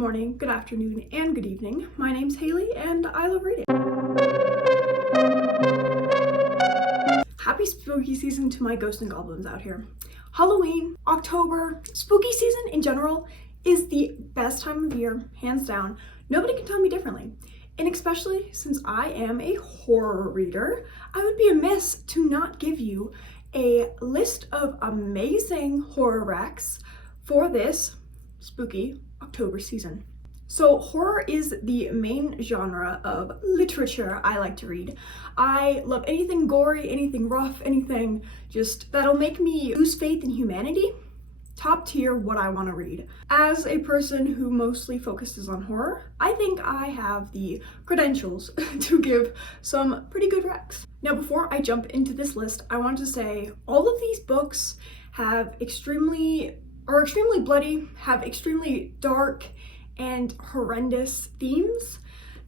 morning, good afternoon, and good evening. My name's Haley, and I love reading. Happy spooky season to my ghosts and goblins out here. Halloween, October, spooky season in general is the best time of year, hands down. Nobody can tell me differently. And especially since I am a horror reader, I would be amiss to not give you a list of amazing horror recs for this spooky October season. So horror is the main genre of literature I like to read. I love anything gory, anything rough, anything just that'll make me lose faith in humanity. Top tier what I want to read. As a person who mostly focuses on horror, I think I have the credentials to give some pretty good recs. Now before I jump into this list, I want to say all of these books have extremely bloody, have extremely dark and horrendous themes.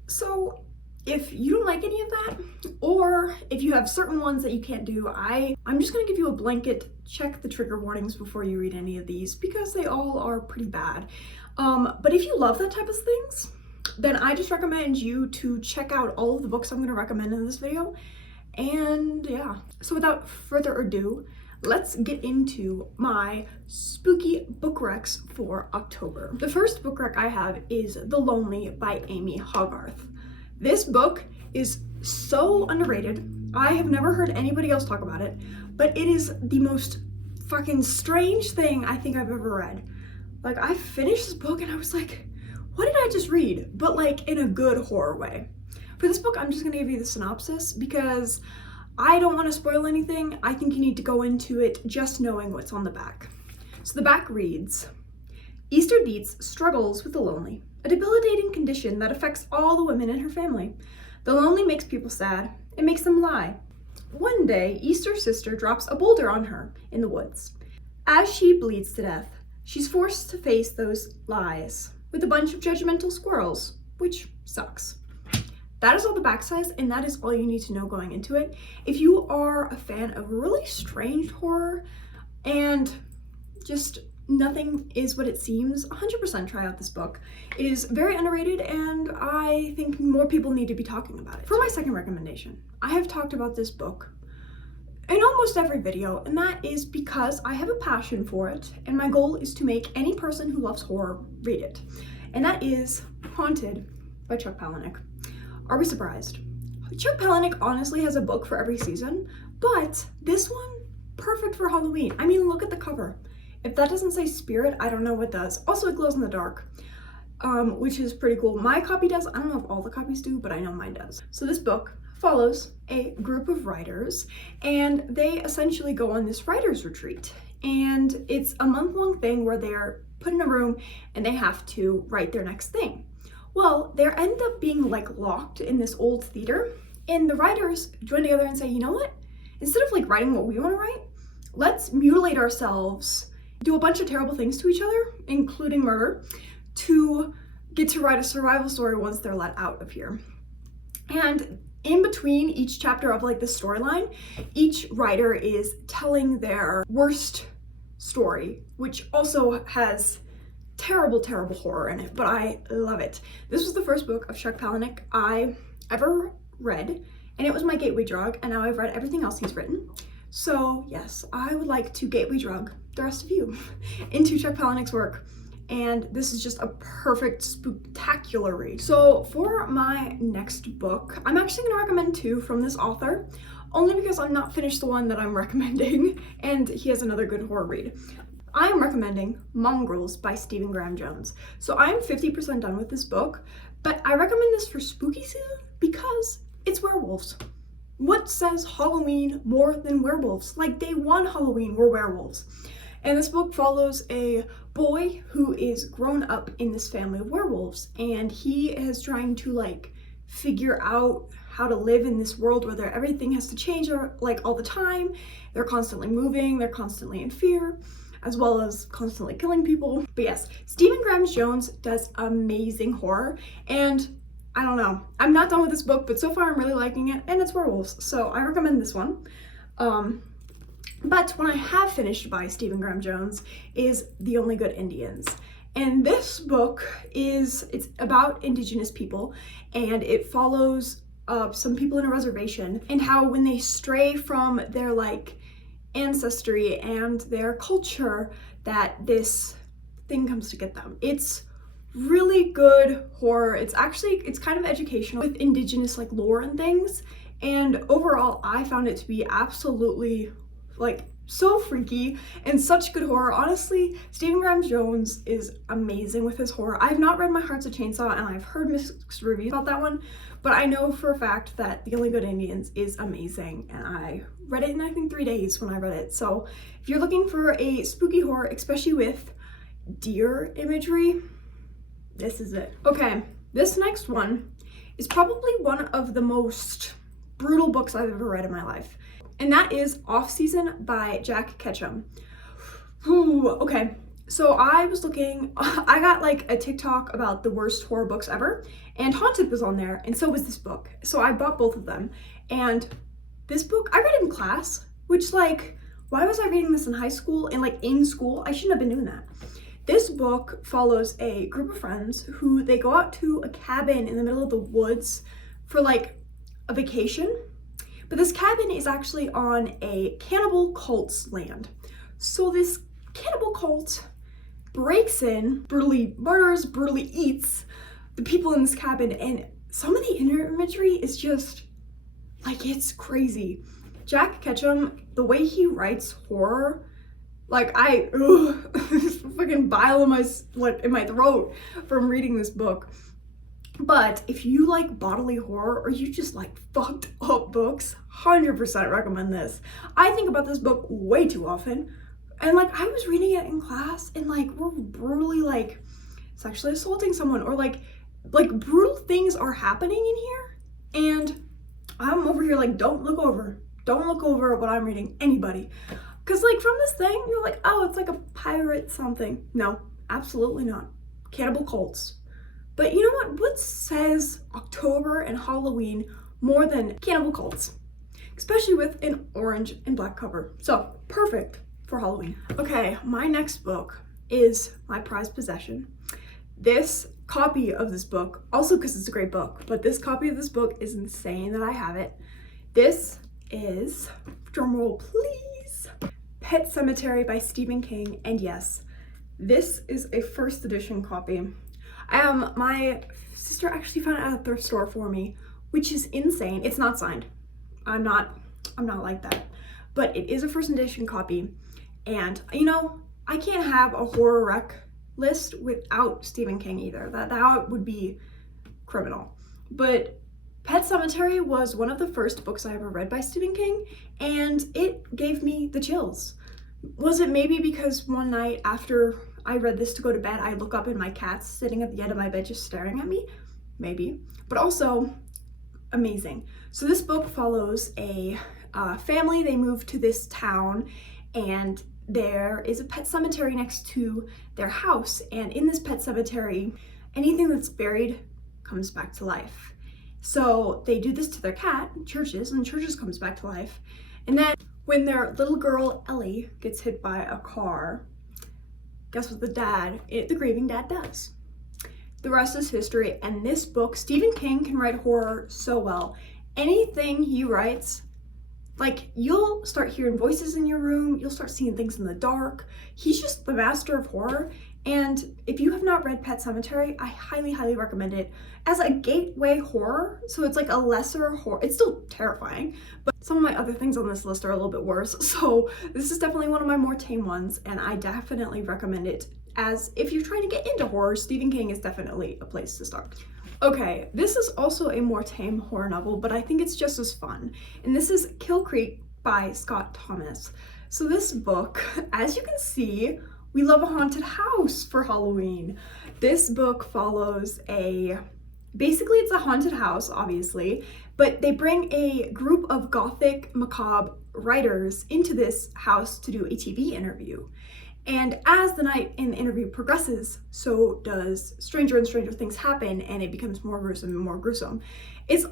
So if you don't like any of that, or if you have certain ones that you can't do, I'm just gonna give you a blanket check the trigger warnings before you read any of these because they all are pretty bad. But if you love that type of things, then I just recommend you to check out all of the books I'm gonna recommend in this video. And yeah, so without further ado, let's get into my spooky book recs for October. The first book rec I have is The Lonely by Amy Hogarth. This book is so underrated. I have never heard anybody else talk about it, but it is the most fucking strange thing I think I've ever read. Like, I finished this book and I was like, what did I just read? But like in a good horror way. For this book, I'm just gonna give you the synopsis because I don't want to spoil anything. I think you need to go into it just knowing what's on the back. So the back reads, Easter Dietz struggles with the lonely, a debilitating condition that affects all the women in her family. The lonely makes people sad. It makes them lie. One day, Easter's sister drops a boulder on her in the woods. As she bleeds to death, she's forced to face those lies with a bunch of judgmental squirrels, which sucks. That is all the back says, and that is all you need to know going into it. If you are a fan of really strange horror and just nothing is what it seems, 100% try out this book. It is very underrated, and I think more people need to be talking about it. For my second recommendation, I have talked about this book in almost every video, and that is because I have a passion for it, and my goal is to make any person who loves horror read it. And that is Haunted by Chuck Palahniuk. Are we surprised? Chuck Palahniuk honestly has a book for every season, but this one, perfect for Halloween. I mean, look at the cover. If that doesn't say spirit, I don't know what does. Also, it glows in the dark, which is pretty cool. My copy does. I don't know if all the copies do, but I know mine does. So this book follows a group of writers, and they essentially go on this writer's retreat. And it's a month-long thing where they're put in a room and they have to write their next thing. Well, they end up being like locked in this old theater, and the writers join together and say, you know what? Instead of like writing what we want to write, let's mutilate ourselves, do a bunch of terrible things to each other, including murder, to get to write a survival story once they're let out of here. And in between each chapter of like the storyline, each writer is telling their worst story, which also has terrible horror in it, but I love it. This was the first book of Chuck Palahniuk I ever read, and it was my gateway drug, and now I've read everything else he's written. So yes, I would like to gateway drug the rest of you into Chuck Palahniuk's work, and this is just a perfect spooktacular read. So for my next book, I'm actually going to recommend two from this author, only because I'm not finished the one that I'm recommending, and he has another good horror read. I'm recommending Mongrels by Stephen Graham Jones. So I'm 50% done with this book, but I recommend this for spooky season because it's werewolves. What says Halloween more than werewolves? Like, day one Halloween were werewolves. And this book follows a boy who is grown up in this family of werewolves, and he is trying to like figure out how to live in this world where everything has to change like all the time. They're constantly moving, they're constantly in fear, as well as constantly killing people. But yes, Stephen Graham Jones does amazing horror, and I don't know, I'm not done with this book, but so far I'm really liking it, and it's werewolves, so I recommend this one. But one I have finished by Stephen Graham Jones is The Only Good Indians. And this book it's about Indigenous people, and it follows some people in a reservation and how when they stray from their like ancestry and their culture, that this thing comes to get them. It's really good horror. It's kind of educational with Indigenous like lore and things, and overall I found it to be absolutely like so freaky and such good horror. Honestly, Stephen Graham Jones is amazing with his horror. I've not read My Heart's a Chainsaw, and I've heard mixed reviews about that one, but I know for a fact that The Only Good Indians is amazing, and I read it in I think 3 days when I read it. So if you're looking for a spooky horror, especially with deer imagery, this is it. Okay, this next one is probably one of the most brutal books I've ever read in my life, and that is Off Season by Jack Ketchum. Ooh, okay, so I was looking, I got like a TikTok about the worst horror books ever, and Haunted was on there, and so was this book. So I bought both of them, and this book, I read it in class, which like, why was I reading this in high school and like in school? I shouldn't have been doing that. This book follows a group of friends who they go out to a cabin in the middle of the woods for like a vacation. But this cabin is actually on a cannibal cult's land. So this cannibal cult breaks in, brutally murders, brutally eats the people in this cabin, and some of the imagery is just like, it's crazy. Jack Ketchum, the way he writes horror, like fucking bile in my throat from reading this book. But if you like bodily horror or you just like fucked up books, 100% recommend this. I think about this book way too often, and like I was reading it in class and like we're brutally like sexually assaulting someone, or like brutal things are happening in here, and I'm over here like, don't look over what I'm reading, anybody. Because like from this thing, you're like, oh, it's like a pirate something. No, absolutely not. Cannibal cults. But you know what? What says October and Halloween more than cannibal cults? Especially with an orange and black cover. So perfect for Halloween. Okay, my next book is my prized possession. This copy of this book, also because it's a great book, but this copy of this book is insane that I have it. This is, drumroll please, Pet Sematary by Stephen King, and yes, this is a first edition copy. My sister actually found it at a thrift store for me, which is insane. It's not signed. I'm not like that, but it is a first edition copy, and you know, I can't have a horror rec list without Stephen King either. That would be criminal. But Pet Sematary was one of the first books I ever read by Stephen King, and it gave me the chills. Was it maybe because one night after I read this to go to bed, I look up and my cat's sitting at the end of my bed just staring at me? Maybe. But also, amazing. So this book follows a family. They move to this town, and there is a pet cemetery next to their house. And in this pet cemetery, anything that's buried comes back to life. So they do this to their cat, Churches, and Churches comes back to life. And then when their little girl, Ellie, gets hit by a car, guess what the grieving dad does? The rest is history, and this book, Stephen King can write horror so well. Anything he writes, like, you'll start hearing voices in your room, you'll start seeing things in the dark. He's just the master of horror, and if you have not read Pet Sematary, I highly, highly recommend it as a gateway horror. So it's like a lesser horror. It's still terrifying, but some of my other things on this list are a little bit worse. So this is definitely one of my more tame ones, and I definitely recommend it. As if you're trying to get into horror, Stephen King is definitely a place to start. Okay, this is also a more tame horror novel, but I think it's just as fun. And this is Kill Creek by Scott Thomas. So this book, as you can see, we love a haunted house for Halloween. This book follows basically it's a haunted house, obviously, but they bring a group of gothic, macabre writers into this house to do a TV interview. And as the night in the interview progresses, so does stranger and stranger things happen, and it becomes more gruesome and more gruesome. It's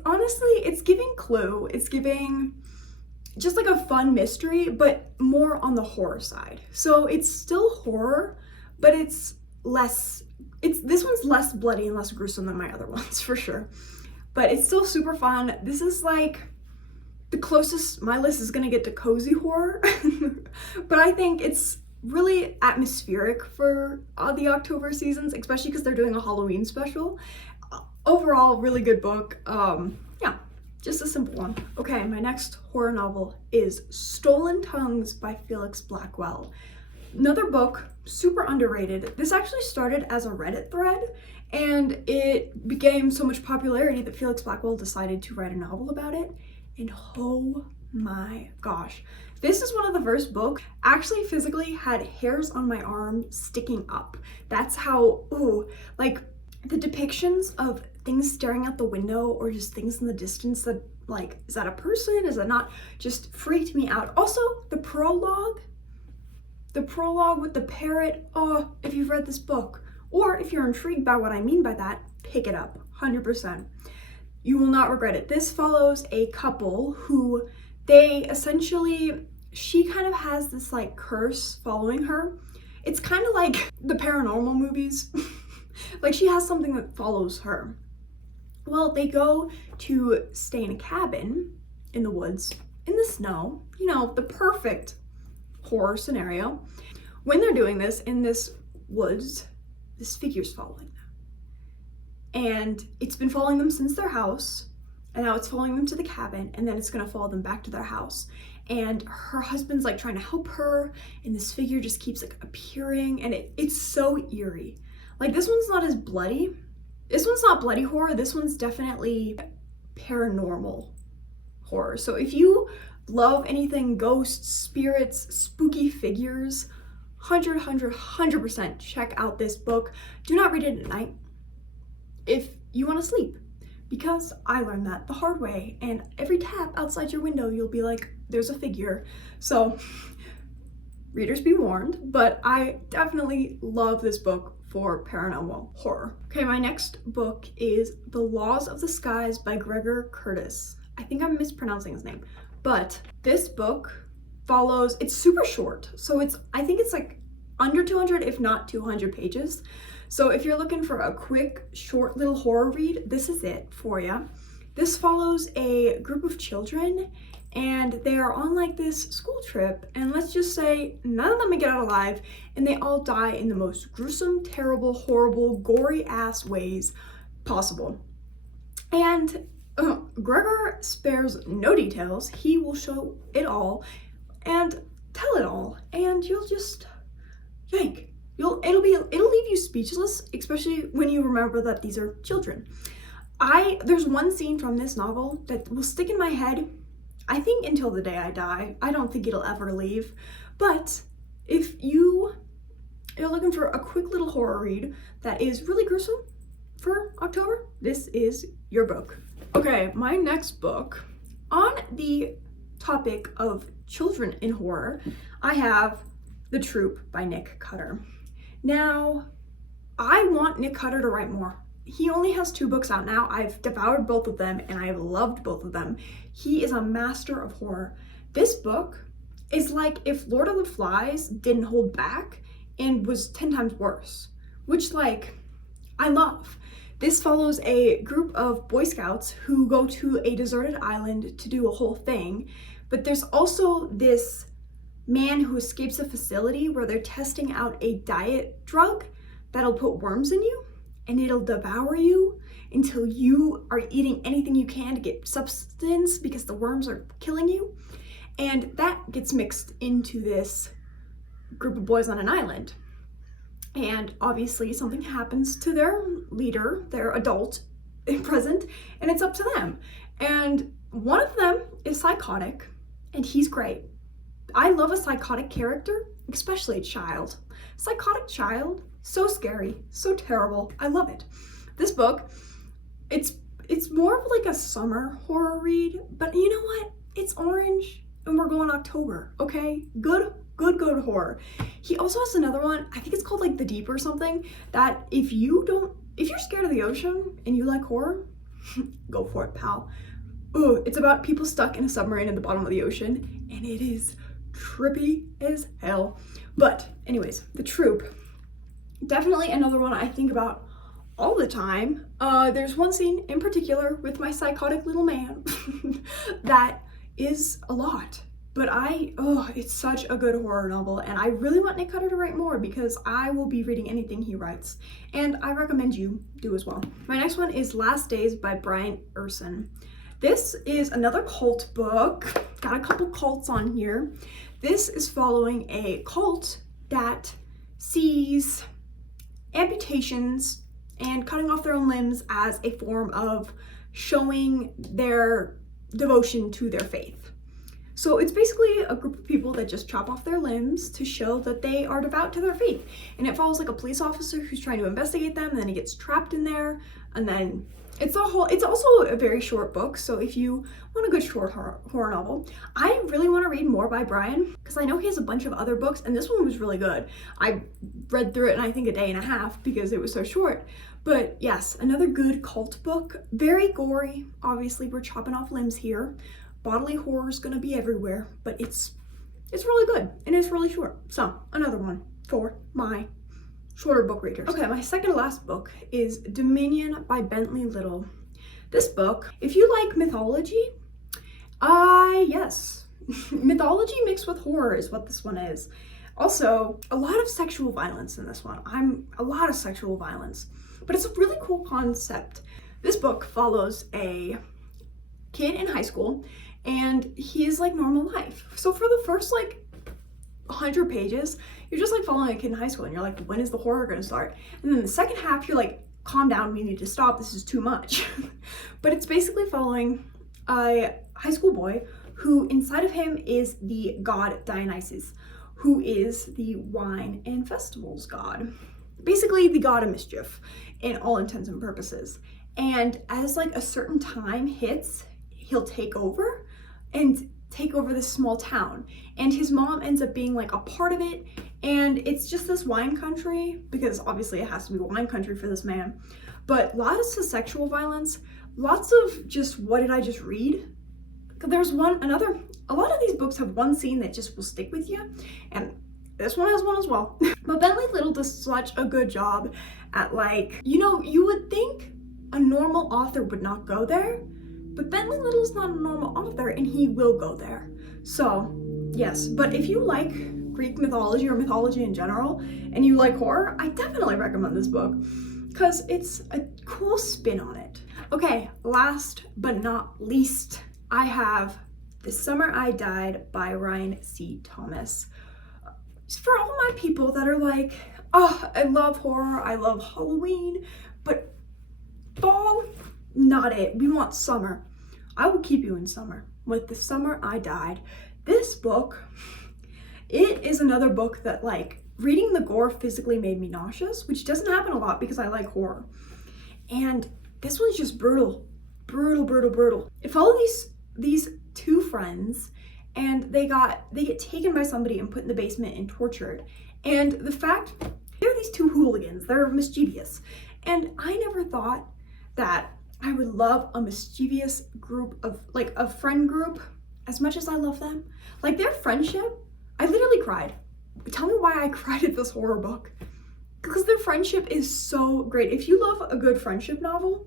giving Clue, it's giving just like a fun mystery, but more on the horror side. So it's still horror, but it's this one's less bloody and less gruesome than my other ones for sure. But it's still super fun. This is like the closest my list is gonna get to cozy horror. But I think it's really atmospheric for the October seasons, especially because they're doing a Halloween special. Overall, really good book. Yeah, just a simple one. Okay, my next horror novel is Stolen Tongues by Felix Blackwell. Another book, super underrated. This actually started as a Reddit thread, and it became so much popularity that Felix Blackwell decided to write a novel about it. And oh my gosh, this is one of the first books I actually physically had hairs on my arm sticking up. That's how, like the depictions of things staring out the window or just things in the distance that, like, is that a person? Is that not? Just freaked me out. Also, the prologue with the parrot. Oh, if you've read this book, or if you're intrigued by what I mean by that, pick it up, 100%. You will not regret it. This follows a couple who she kind of has this like curse following her. It's kind of like the paranormal movies. Like she has something that follows her. Well, they go to stay in a cabin in the woods, in the snow, you know, the perfect horror scenario. When they're doing this in this woods, this figure's following them. And it's been following them since their house, and now it's following them to the cabin, and then it's gonna follow them back to their house. And her husband's like trying to help her, and this figure just keeps like appearing, and it's so eerie. Like this one's not as bloody. This one's not bloody horror. This one's definitely paranormal horror. So if you love anything ghosts, spirits, spooky figures, 100% check out this book. Do not read it at night if you want to sleep, because I learned that the hard way, and every tap outside your window you'll be like, there's a figure. So readers be warned, but I definitely love this book for paranormal horror. Okay, my next book is The Laws of the Skies by Gregor Curtis. I think I'm mispronouncing his name, but this book follows, it's super short. So I think it's like under 200, if not 200 pages. So if you're looking for a quick, short little horror read, this is it for you. This follows a group of children, and they are on like this school trip, and let's just say none of them get out alive, and they all die in the most gruesome, terrible, horrible, gory ass ways possible. And Gregor spares no details. He will show it all and tell it all, and you'll just yank. It'll leave you speechless, especially when you remember that these are children. There's one scene from this novel that will stick in my head, I think, until the day I die. I don't think it'll ever leave. But if you're looking for a quick little horror read that is really gruesome for October, this is your book. Okay, my next book, on the topic of children in horror, I have The Troop by Nick Cutter. Now, I want Nick Cutter to write more. He only has 2 books out now. I've devoured both of them, and I have loved both of them. He is a master of horror. This book is like if Lord of the Flies didn't hold back and was 10 times worse, which, like, I love. This follows a group of Boy Scouts who go to a deserted island to do a whole thing, but there's also this man who escapes a facility where they're testing out a diet drug that'll put worms in you, and it'll devour you until you are eating anything you can to get substance because the worms are killing you. And that gets mixed into this group of boys on an island. And obviously something happens to their leader, their adult present, and it's up to them. And one of them is psychotic, and he's great. I love a psychotic character, especially a child. Psychotic child, so scary, so terrible. I love it. This book, it's more of like a summer horror read, but you know what? It's orange and we're going October, okay? Good horror. He also has another one, I think it's called like The Deep or something, that if you're scared of the ocean and you like horror, go for it, pal. Ooh, it's about people stuck in a submarine at the bottom of the ocean, and it is trippy as hell. But anyways, The Troop. Definitely another one I think about all the time. There's one scene in particular with my psychotic little man that is a lot. But it's such a good horror novel, and I really want Nick Cutter to write more because I will be reading anything he writes, and I recommend you do as well. My next one is Last Days by Brian Urson. This is another cult book. Got a couple cults on here. This is following a cult that sees amputations and cutting off their own limbs as a form of showing their devotion to their faith. So it's basically a group of people that just chop off their limbs to show that they are devout to their faith. And it follows like a police officer who's trying to investigate them, and then he gets trapped in there, and then it's also a very short book. So if you want a good short horror novel, I really want to read more by Brian because I know he has a bunch of other books, and this one was really good. I read through it in I think a day and a half because it was so short. But yes, another good cult book, very gory. Obviously, we're chopping off limbs here. Bodily horror is going to be everywhere, but it's really good and it's really short. So another one for my shorter book readers. Okay, my second to last book is Dominion by Bentley Little. This book, if you like mythology, yes, mythology mixed with horror is what this one is. Also, a lot of sexual violence in this one. A lot of sexual violence, but it's a really cool concept. This book follows a kid in high school, and he's like normal life. So for the first like 100 pages, you're just like following a kid in high school, and you're like, when is the horror gonna start? And then the second half, you're like, calm down, we need to stop, this is too much. But it's basically following a high school boy who inside of him is the god Dionysus, who is the wine and festivals god. Basically the god of mischief in all intents and purposes. And as like a certain time hits, he'll take over this small town, and his mom ends up being like a part of it, and it's just this wine country because obviously it has to be wine country for this man. But lots of sexual violence, lots of just what did I just read? There's a lot of these books have one scene that just will stick with you, and this one has one as well. But Bentley Little does such a good job at like, you would think a normal author would not go there, but Bentley Little's not a normal author, and he will go there. So yes, but if you like Greek mythology or mythology in general, and you like horror, I definitely recommend this book because it's a cool spin on it. Okay, last but not least, I have The Summer I Died by Ryan C. Thomas. For all my people that are like, oh, I love horror, I love Halloween, but fall, not it. We want summer. I will keep you in summer with The Summer I Died. This book, it is another book that like reading the gore physically made me nauseous, which doesn't happen a lot because I like horror. And this one's just brutal, brutal, brutal, brutal. It follows these two friends, and they get taken by somebody and put in the basement and tortured. And the fact, they're these two hooligans, they're mischievous. And I never thought that I would love a mischievous group of, like a friend group, as much as I love them. Like their friendship, I literally cried. Tell me why I cried at this horror book. Because their friendship is so great. If you love a good friendship novel,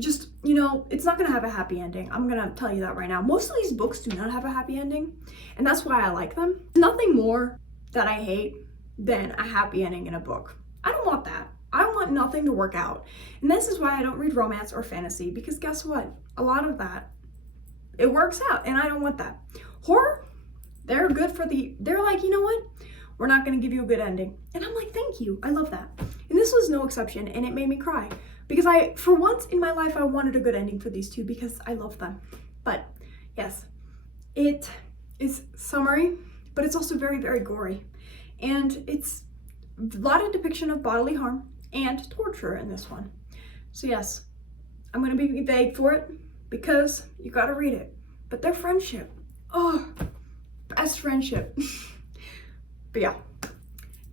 just, it's not gonna have a happy ending. I'm gonna tell you that right now. Most of these books do not have a happy ending, and that's why I like them. Nothing more that I hate than a happy ending in a book. I don't want that. I want nothing to work out. And this is why I don't read romance or fantasy, because guess what? A lot of that, it works out, and I don't want that. Horror, they're good for they're like, you know what? We're not gonna give you a good ending. And I'm like, thank you, I love that. And this was no exception, and it made me cry. Because for once in my life, I wanted a good ending for these two because I love them. But yes, it is summery, but it's also very, very gory. And it's a lot of depiction of bodily harm and torture in this one. So yes, I'm gonna be vague for it because you gotta read it. But their friendship, oh, best friendship. But yeah,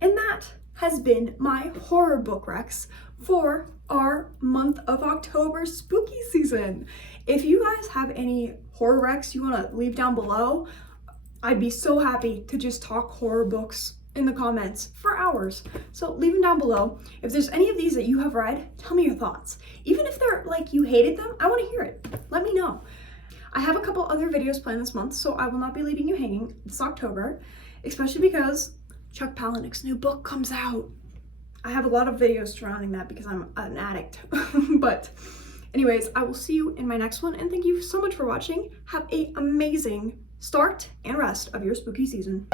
and that has been my horror book recs for our month of October spooky season. If you guys have any horror recs you want to leave down below, I'd be so happy to just talk horror books in the comments for hours. So leave them down below. If there's any of these that you have read, tell me your thoughts. Even if they're like you hated them, I want to hear it. Let me know. I have a couple other videos planned this month, so I will not be leaving you hanging this October, especially because Chuck Palahniuk's new book comes out. I have a lot of videos surrounding that because I'm an addict. But anyways, I will see you in my next one, and thank you so much for watching. Have an amazing start and rest of your spooky season.